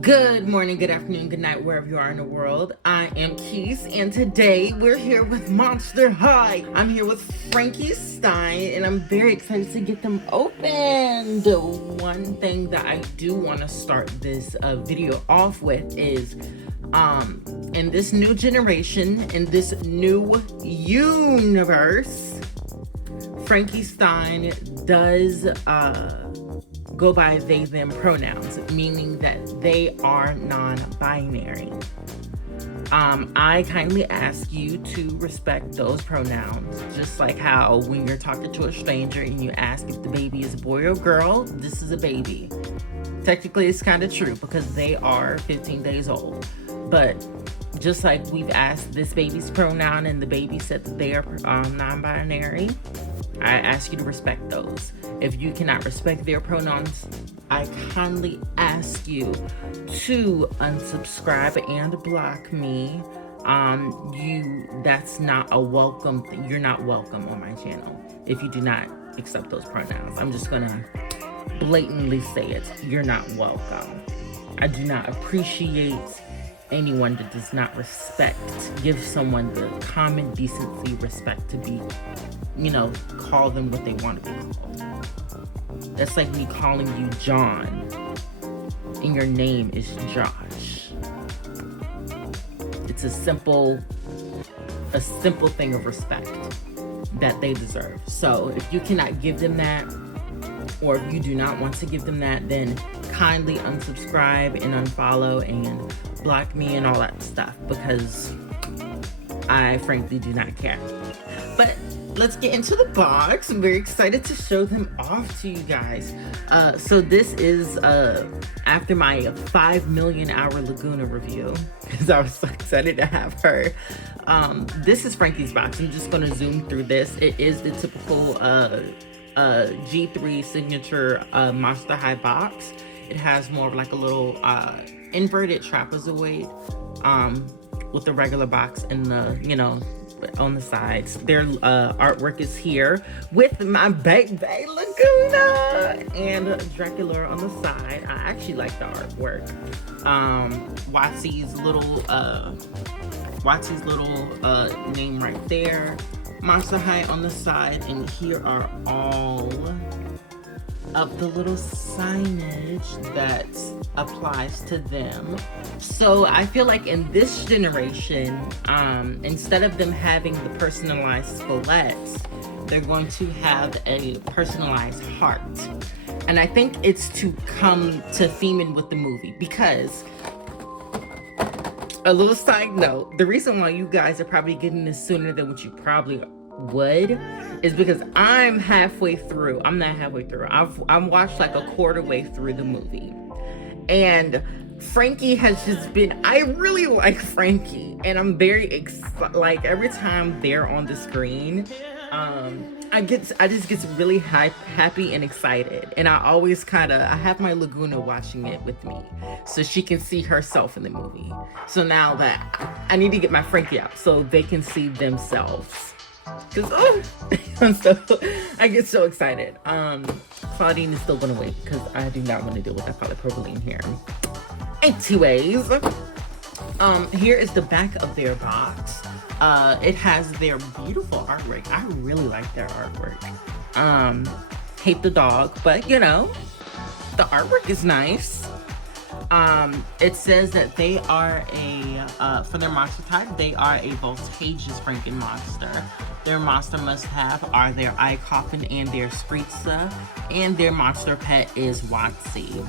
Good morning, good afternoon, good night, wherever you are in the world. I am Keys, and today we're here with Monster High. I'm here with Frankie Stein, and I'm very excited to get them opened. One thing that I do want to start this video off with is, in this new generation, in this new universe, Frankie Stein does, go by they, them pronouns, meaning that they are non-binary. I kindly ask you to respect those pronouns, just like how when you're talking to a stranger and you ask if the baby is a boy or girl, this is a baby. Technically, it's kind of true because they are 15 days old. But just like we've asked this baby's pronoun and the baby said that they are non-binary, I ask you to respect those. If you cannot respect their pronouns, I kindly ask you to unsubscribe and block me. That's not a welcome thing. You're not welcome on my channel if you do not accept those pronouns. I'm just gonna blatantly say it. You're not welcome. I do not appreciate anyone that does not give someone the common decency, respect to be, call them what they want to be called. That's like me calling you John and your name is Josh. It's a simple thing of respect that they deserve. So if you cannot give them that, or if you do not want to give them that, then kindly unsubscribe and unfollow and block me and all that stuff, because I frankly do not care. But let's get into the box. I'm very excited to show them off to you guys. So this is after my 5 million hour Laguna review, because I was so excited to have her. This is Frankie's box. I'm just going to zoom through this. It is the typical G3 signature Monster High box. It has more of like a little inverted trapezoid with the regular box and the, on the sides. Their artwork is here with my baby Laguna and Dracula on the side. I actually like the artwork. Watsy's little name right there. Monster High on the side, and here are all of the little signage that applies to them. So I feel like in this generation, instead of them having the personalized skeletts, they're going to have a personalized heart. And I think it's to come to theme in with the movie, because a little side note, the reason why you guys are probably getting this sooner than what you probably would is because I'm halfway through. I'm not halfway through. I've watched like a quarter way through the movie. And Frankie has just been, I really like Frankie. And I'm very excited. Like every time they're on the screen, I just get really happy and excited. And I always I have my Laguna watching it with me so she can see herself in the movie. So now that I need to get my Frankie out so they can see themselves. Cause I get so excited. Claudin is still gonna wait because I do not want to deal with that polypropylene here. Anyways, here is the back of their box. It has their beautiful artwork. I really like their artwork. Hate the dog, but the artwork is nice. It says that they are for their monster type, they are a voltageous Franken monster. Their monster must-have are their eye coffin and their spritza, and their monster pet is Watsy.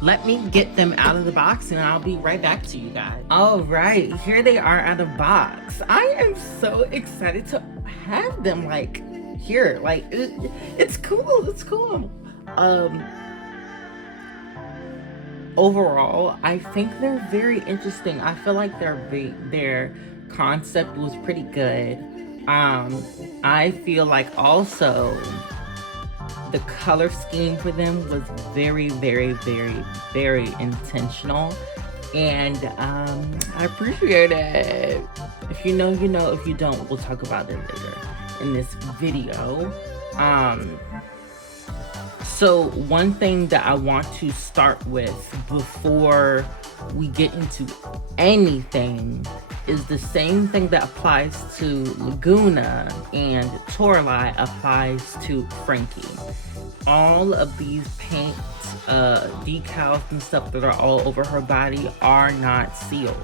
Let me get them out of the box and I'll be right back to you guys. All right, here they are out of the box. I am so excited to have them here. It's cool. It's cool. Overall, I think they're very interesting. I feel like their concept was pretty good. I feel like also the color scheme for them was very, very, very, very intentional, and I appreciate it. If you know, you know. If you don't, we'll talk about it later in this video. So one thing that I want to start with before we get into anything is the same thing that applies to Laguna and Toralei applies to Frankie. All of these paint decals and stuff that are all over her body are not sealed.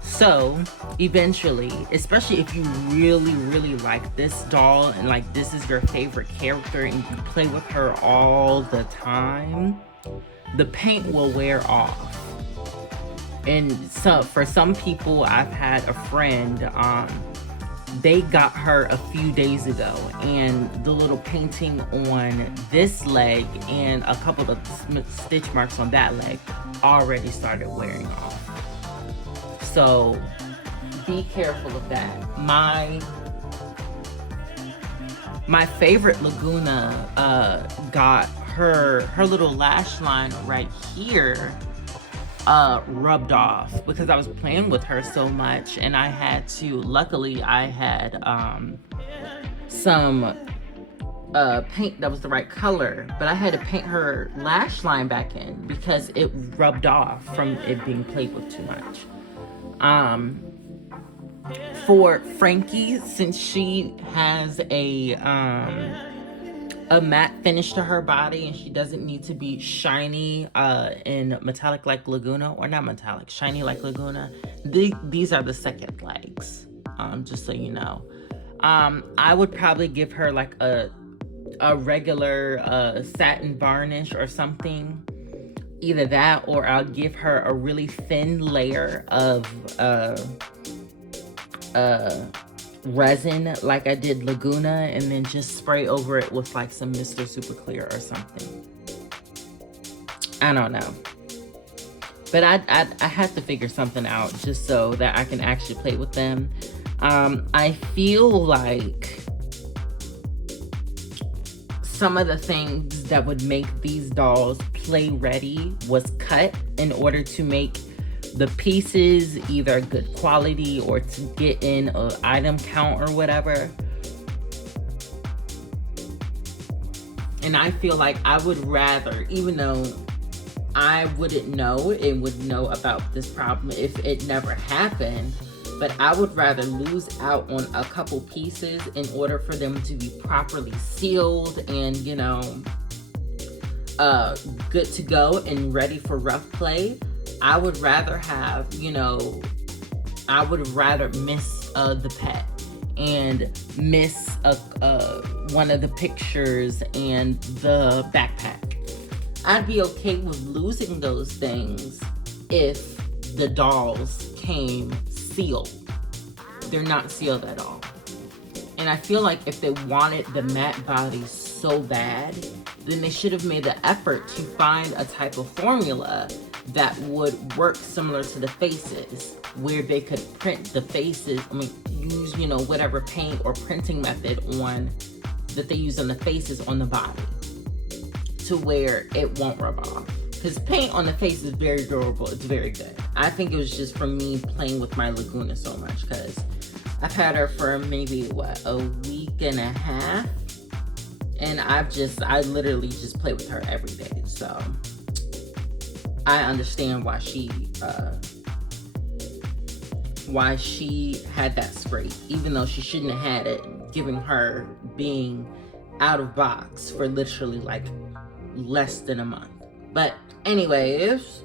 So eventually, especially if you really, really like this doll and like this is your favorite character and you play with her all the time, the paint will wear off. And so for some people, I've had a friend, they got her a few days ago, and the little painting on this leg and a couple of stitch marks on that leg already started wearing off. So be careful of that. My favorite Laguna got her little lash line right here rubbed off because I was playing with her so much, and I had to, luckily I had some paint that was the right color, but I had to paint her lash line back in because it rubbed off from it being played with too much. For Frankie, since she has a matte finish to her body and she doesn't need to be shiny and metallic like Laguna, or not metallic, shiny like Laguna, these are the second legs, just so you know. I would probably give her like a regular satin varnish or something, either that or I'll give her a really thin layer of resin like I did Laguna, and then just spray over it with like some Mr. Super Clear or something. I don't know, but I had to figure something out just so that I can actually play with them. I feel like some of the things that would make these dolls play ready was cut in order to make the pieces either good quality or to get in an item count or whatever. And I feel like I would rather, even though I wouldn't know and would know about this problem if it never happened, but I would rather lose out on a couple pieces in order for them to be properly sealed and, you know, good to go and ready for rough play. I would rather have, you know, I would rather miss the pet and miss one of the pictures and the backpack. I'd be okay with losing those things if the dolls came sealed. They're not sealed at all. And I feel like if they wanted the matte body so bad, then they should have made the effort to find a type of formula that would work similar to the faces, where they could print the faces, use, you know, whatever paint or printing method on that they use on the faces on the body to where it won't rub off. Because paint on the face is very durable, it's very good. I think it was just from me playing with my Laguna so much, because I've had her for maybe, a week and a half, and I literally just play with her every day, so I understand why she had that scrape, even though she shouldn't have had it, given her being out of box for literally like less than a month. But anyways,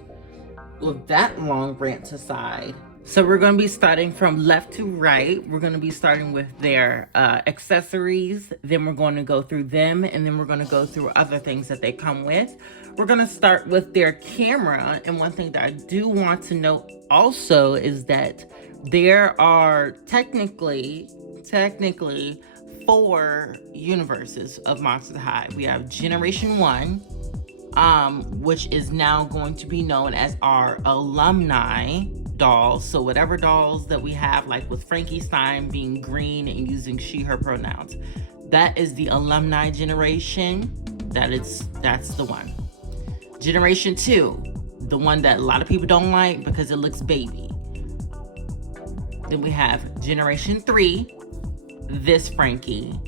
with that long rant aside, so we're going to be starting from left to right. We're going to be starting with their accessories, then we're going to go through them, and then we're going to go through other things that they come with. We're going to start with their camera, and one thing that I do want to note also is that there are technically 4 universes of Monster High. We have Generation 1, which is now going to be known as our alumni dolls. So whatever dolls that we have, like with Frankie Stein being green and using she, her pronouns, that is the alumni generation. That's the one. Generation 2, the one that a lot of people don't like because it looks baby. Then we have Generation 3, this Frankie.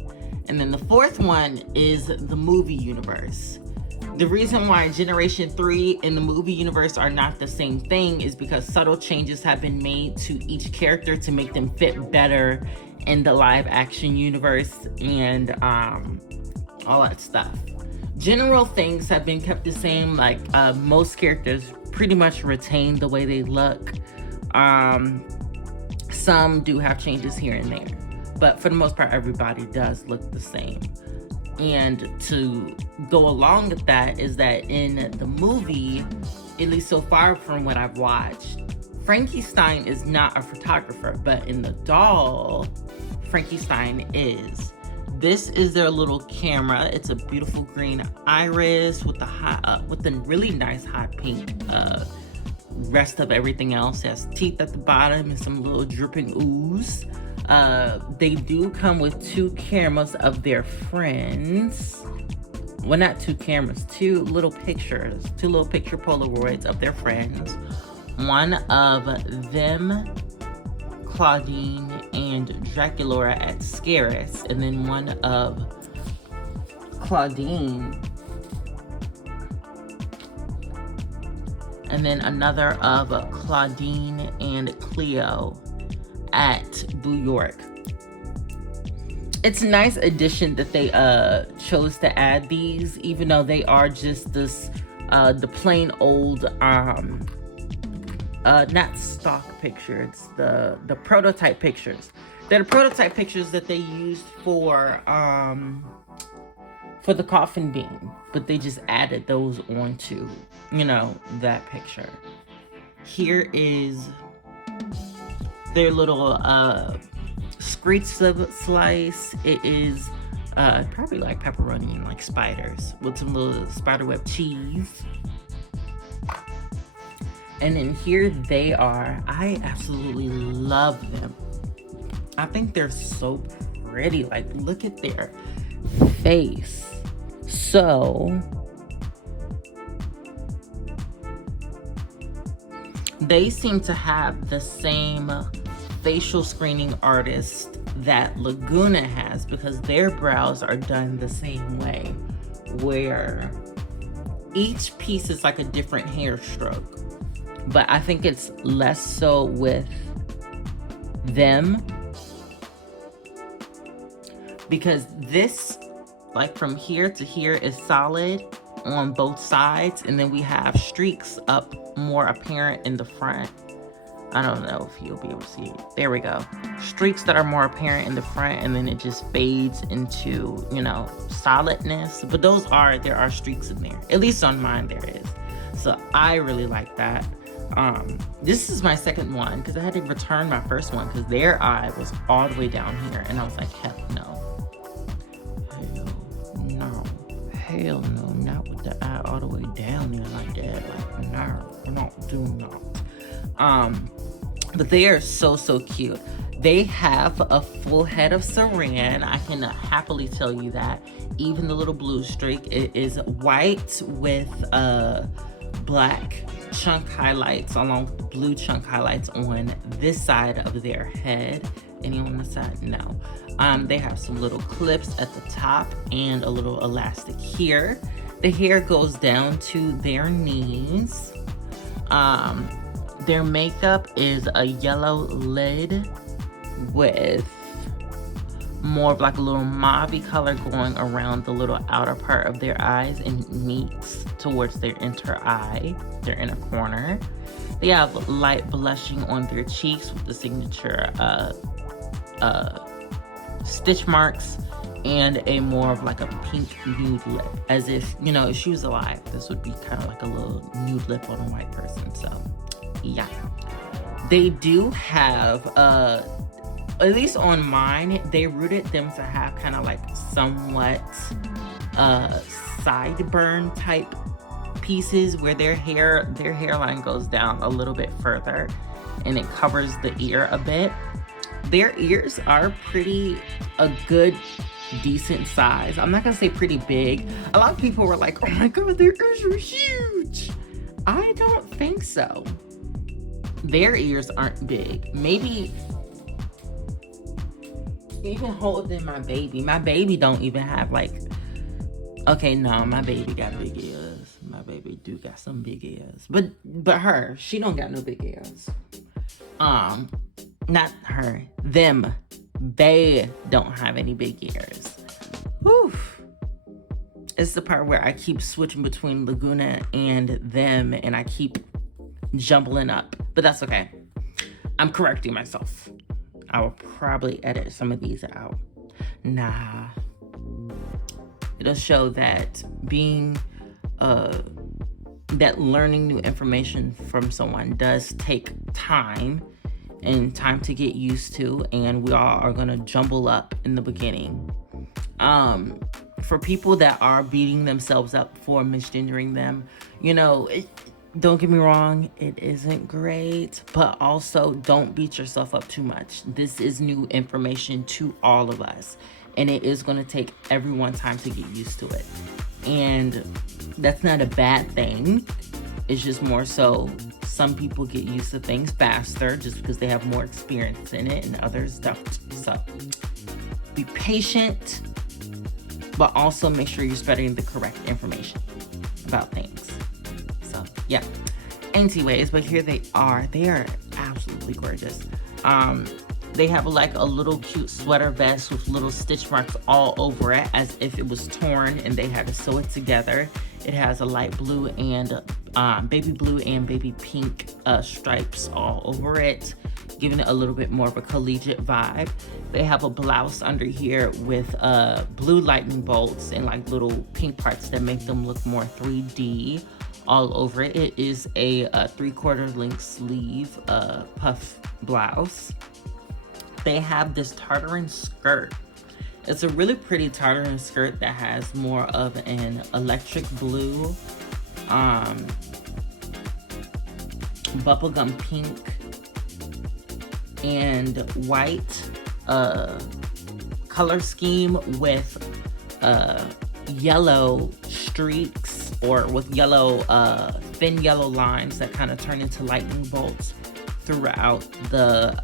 And then the 4th one is the movie universe. The reason why Generation 3 and the movie universe are not the same thing is because subtle changes have been made to each character to make them fit better in the live action universe and all that stuff. General things have been kept the same, like most characters pretty much retain the way they look. Some do have changes here and there, but for the most part, everybody does look the same. And to go along with that is that in the movie, at least so far from what I've watched, Frankie Stein is not a photographer, but in the doll, Frankie Stein is. This is their little camera. It's a beautiful green iris with the really nice hot pink rest of everything else. It has teeth at the bottom and some little dripping ooze. They do come with 2 cameras of their friends. Well, not 2 cameras, 2 little picture Polaroids of their friends. One of them, Claudin and Draculaura at Scaris, and then one of Claudin, and then another of Claudin and Cleo at Blue York. It's a nice addition that they chose to add these, even though they are just this the plain old not stock picture, it's the prototype pictures. They're the prototype pictures that they used for the coffin beam, but they just added those onto, that picture. Here is their little screech slice. It is probably like pepperoni and like spiders with some little spiderweb cheese. And then here they are. I absolutely love them. I think they're so pretty. Like, look at their face. So they seem to have the same facial screening artist that Laguna has, because their brows are done the same way, where each piece is like a different hair stroke. But I think it's less so with them, because this, like from here to here, is solid on both sides, and then we have streaks up more apparent in the front. I don't know if you'll be able to see it. There we go. Streaks that are more apparent in the front, and then it just fades into, solidness. But there are streaks in there. At least on mine there is. So I really like that. This is my second one, because I had to return my first one because their eye was all the way down here, and I was like, hell no, not with the eye all the way down there like that. Like, no, we're not doing that. But they are so cute. They have a full head of saran. I can happily tell you that. Even the little blue streak, it is white with black chunk highlights along with blue chunk highlights on this side of their head. Any on this side? No. They have some little clips at the top and a little elastic here. The hair goes down to their knees. Their makeup is a yellow lid with more of like a little mauve color going around the little outer part of their eyes and meets towards their inner corner. They have light blushing on their cheeks with the signature stitch marks, and a more of like a pink nude lip, as if, if she was alive, this would be kind of like a little nude lip on a white person. So yeah, they do have at least on mine, they rooted them to have kind of like somewhat sideburn type pieces, where their hairline goes down a little bit further and it covers the ear a bit. Their ears are a good decent size. I'm not gonna say pretty big. A lot of people were like, oh my god, their ears are huge. I don't think so. Their ears aren't big. Maybe even holding my baby don't even have like, okay, no, my baby got big ears. baby do got some big ears. But she don't got no big ears. Not her, them. They don't have any big ears. Whew. It's the part where I keep switching between Laguna and them, and I keep jumbling up. But that's okay. I'm correcting myself. I will probably edit some of these out. Nah. It'll show that that learning new information from someone does take time and time to get used to, and we all are gonna jumble up in the beginning. For people that are beating themselves up for misgendering them, don't get me wrong, it isn't great, but also don't beat yourself up too much. This is new information to all of us, and it is going to take everyone time to get used to it. And that's not a bad thing. It's just more so some people get used to things faster just because they have more experience in it, and others don't. So be patient, but also make sure you're spreading the correct information about things. So yeah. Anyways, but here they are. They are absolutely gorgeous. They have like a little cute sweater vest with little stitch marks all over it as if it was torn and they had to sew it together. It has a light blue and baby blue and baby pink stripes all over it, giving it a little bit more of a collegiate vibe. They have a blouse under here with blue lightning bolts and like little pink parts that make them look more 3D all over it. It is a 3/4 length sleeve puff blouse. They have this tartan skirt. It's a really pretty tartan skirt that has more of an electric blue, bubblegum pink, and white color scheme with yellow streaks, or with yellow, thin yellow lines that kind of turn into lightning bolts throughout the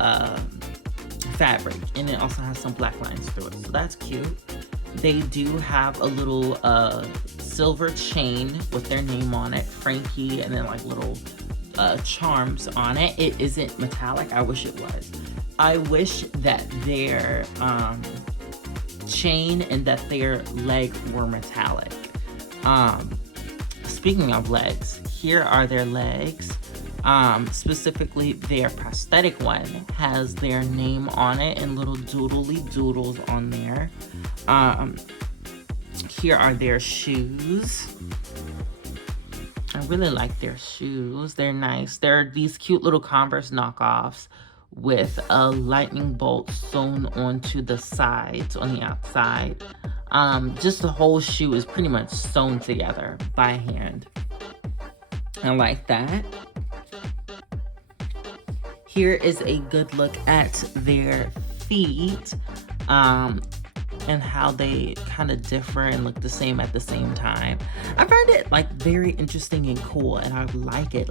fabric. And it also has some black lines through it, so that's cute. They do have a little silver chain with their name on it, Frankie, and then like little charms on it. It isn't metallic. I wish it was. I wish that their chain and that their leg were metallic. Speaking of legs, here are their legs. Specifically their prosthetic one has their name on it and little doodly doodles on there. Here are their shoes. I really like their shoes. They're nice. They're these cute little Converse knockoffs with a lightning bolt sewn onto the sides on the outside. Just the whole shoe is pretty much sewn together by hand. I like that. Here is a good look at their feet, and how they kind of differ and look the same at the same time. I find it like very interesting and cool, and I like it.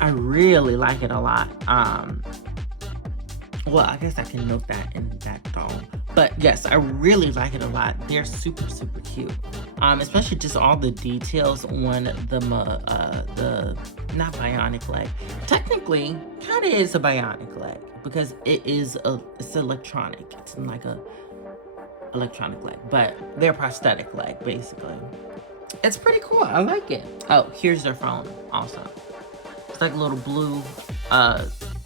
I really like it a lot. Well, I guess I can note that in that doll. But yes, I really like it a lot. They're super, super cute. Especially just all the details on the not bionic leg. Technically, kind of is a bionic leg because it's electronic. It's like a electronic leg, but they're prosthetic leg basically. It's pretty cool. I like it. Oh, here's their phone also. It's like a little blue,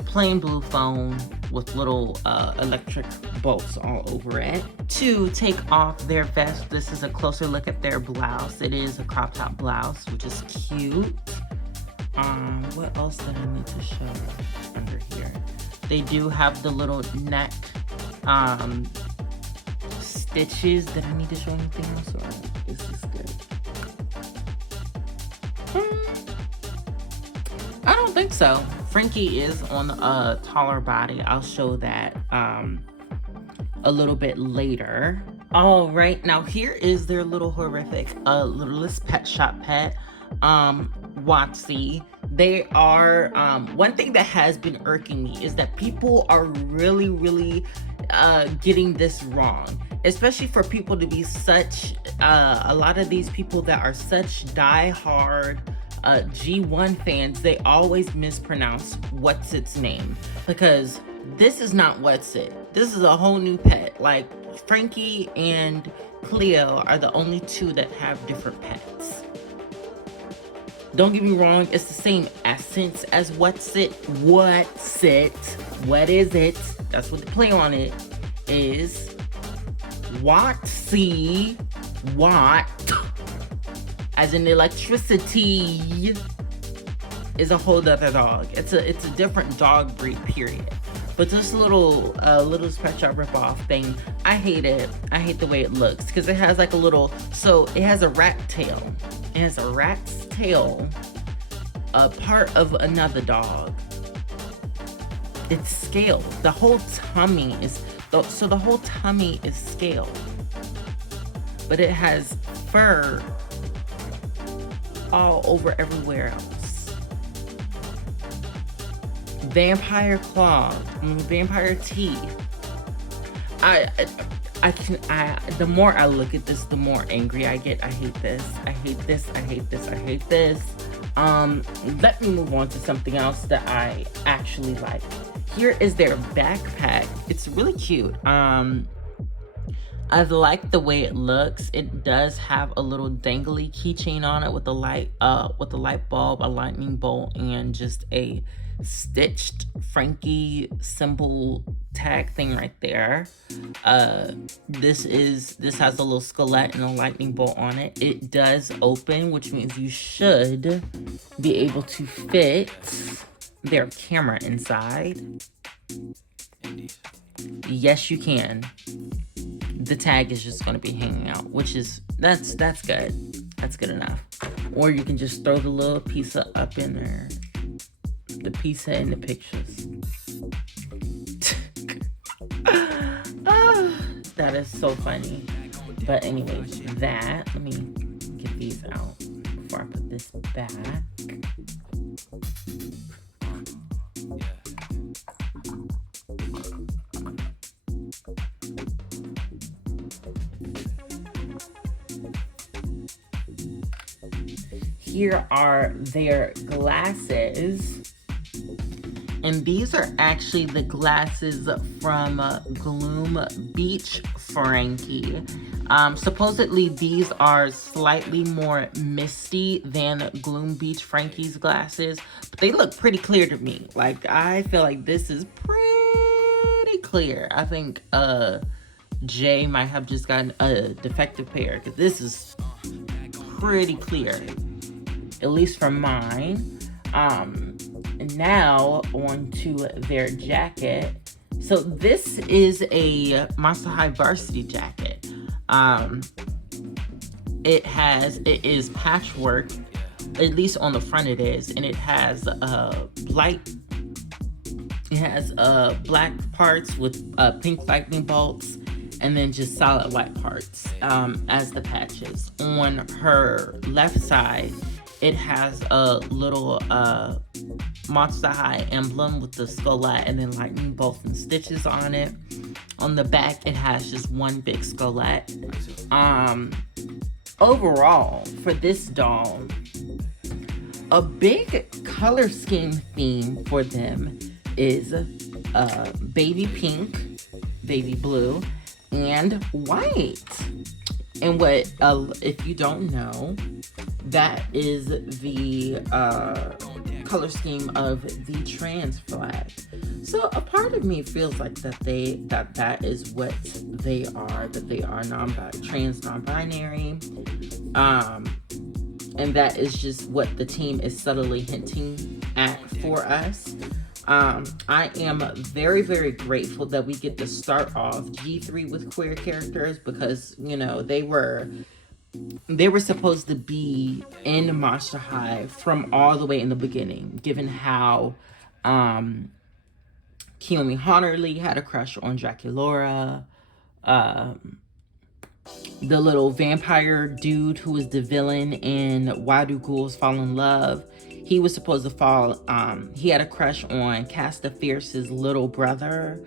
plain blue phone with little electric bolts all over it. To take off their vest, this is a closer look at their blouse. It is a crop top blouse, which is cute. What else did I need to show under here? They do have the little neck stitches. Did I need to show anything else, or is this good? I don't think so. Frankie is on a taller body. I'll show that a little bit later. All right, now here is their little horrific littlest pet shop pet, Watsy. They are one thing that has been irking me is that people are really getting this wrong. especially for people to be such, a lot of these people that are such die-hard G1 fans, they always mispronounce what's its name, because this is not what's it. This is a whole new pet. Like, Frankie and Cleo are the only two that have different pets. Don't get me wrong, it's the same essence as what's it. What's it? What is it? That's what the play on it is. Watsy. What? As in electricity is a whole other dog. It's a different dog breed, period. But this little Pet Shop ripoff thing, I hate it. I hate the way it looks because it has like a little, so it has a rat tail. It has a rat's tail, a part of another dog. It's scaled. The whole tummy is, so the whole tummy is scaled. But it has fur all over everywhere else. Vampire claws, vampire teeth. The more I look at this, the more angry I get. I hate this. I hate this. I hate this. I hate this. Let me move on to something else that I actually like. Here is their backpack. It's really cute. I like the way it looks. It does have a little dangly keychain on it with a light bulb, a lightning bolt, and just a stitched Frankie symbol tag thing right there. This has a little skelet and a lightning bolt on it. It does open, which means you should be able to fit their camera inside. Yes, you can. The tag is just going to be hanging out, which is, that's good. That's good enough. Or you can just throw the little pizza up in there. The pizza in the pictures. That is so funny. But anyway, let me get these out before I put this back. Here are their glasses. And these are actually the glasses from Gloom Beach Frankie. Supposedly these are slightly more misty than Gloom Beach Frankie's glasses, but they look pretty clear to me. Like, I feel like this is pretty clear. I think Jay might have just gotten a defective pair, because this is pretty clear, at least for mine. And now on to their jacket. So this is a Monster High varsity jacket. It is patchwork, at least on the front it is, and it has black parts with pink lightning bolts, and then just solid white parts as the patches. On her left side, it has a little Monster High emblem with the skelet and then lightning bolts and stitches on it. On the back, it has just one big skelet. Overall, for this doll, a big color scheme theme for them is baby pink, baby blue, and white. And what, if you don't know, that is the color scheme of the trans flag. So a part of me feels like that is what they are, that they are trans non-binary, and that is just what the team is subtly hinting at for us. I am very, very grateful that we get to start off G3 with queer characters, because, you know, they were supposed to be in Monster High from all the way in the beginning, given how Kiyomi Honnerly had a crush on Draculaura. The little vampire dude who was the villain in Why Do Ghouls Fall in Love, he was supposed to fall, he had a crush on Casta Fierce's little brother.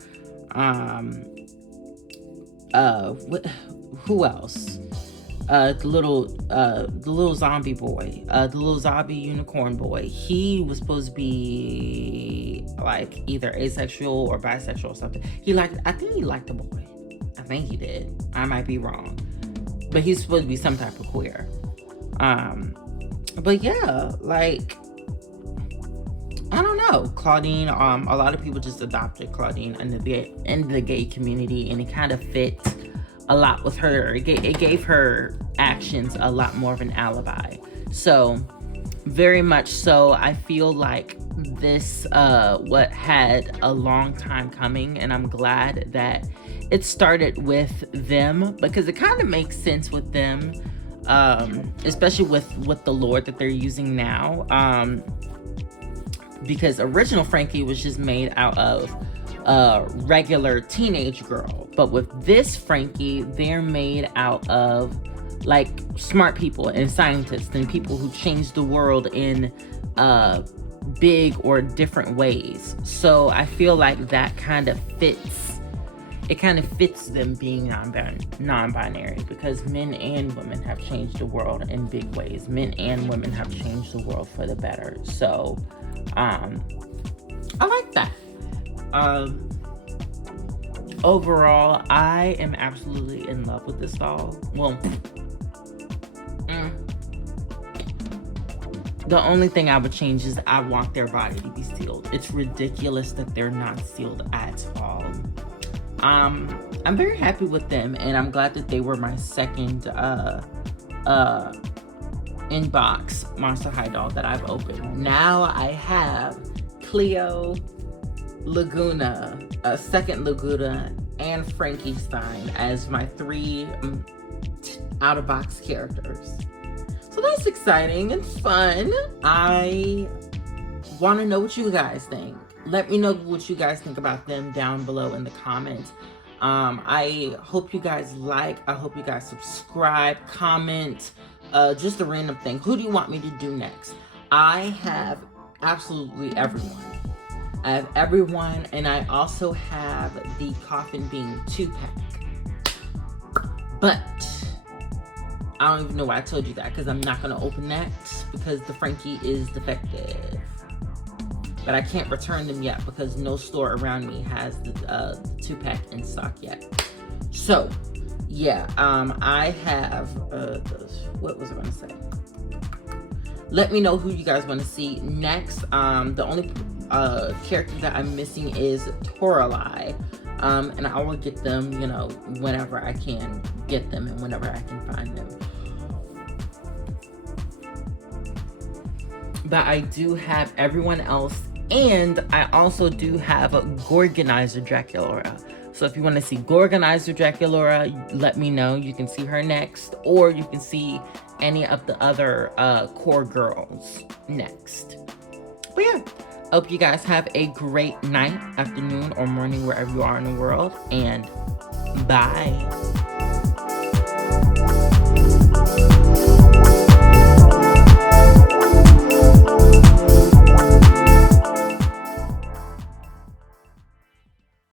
who else? The little zombie boy, the little zombie unicorn boy. He was supposed to be like either asexual or bisexual or something. I think he liked the boy. I think he did. I might be wrong, but he's supposed to be some type of queer. But yeah, like, I don't know, Claudin. A lot of people just adopted Claudin in the gay community, and it kind of fit a lot with her. It gave her actions a lot more of an alibi. So, very much so, I feel like this what had a long time coming, and I'm glad that it started with them, because it kind of makes sense with them, especially with the lore that they're using now. Because original Frankie was just made out of a regular teenage girl, but with this Frankie, they're made out of like smart people and scientists and people who change the world in big or different ways. So I feel like that kind of fits. It kind of fits them being non-binary, because men and women have changed the world in big ways. Men and women have changed the world for the better. So I like that. Overall, I am absolutely in love with this doll. Well, the only thing I would change is I want their body to be sealed. It's ridiculous that they're not sealed at all. I'm very happy with them, and I'm glad that they were my second inbox Monster High doll that I've opened. Now I have Cleo, Laguna, second Laguna, and Frankie Stein as my 3 out-of-box characters. So that's exciting and fun. I want to know what you guys think. Let me know what you guys think about them down below in the comments. I hope you guys like. I hope you guys subscribe, comment, just a random thing. Who do you want me to do next? I have absolutely everyone. I have everyone, and I also have the Coffin Bean 2-pack. But I don't even know why I told you that, because I'm not going to open that because the Frankie is defective. But I can't return them yet because no store around me has the 2-pack in stock yet. So, yeah, I have, what was I going to say? Let me know who you guys want to see next. The only character that I'm missing is Toralei. And I will get them, you know, whenever I can get them and whenever I can find them. But I do have everyone else, and I also do have a Gorgonizer Draculaura. So if you want to see Gorgonizer Draculaura, let me know. You can see her next, or you can see any of the other core girls next. But yeah, hope you guys have a great night, afternoon, or morning, wherever you are in the world, and bye.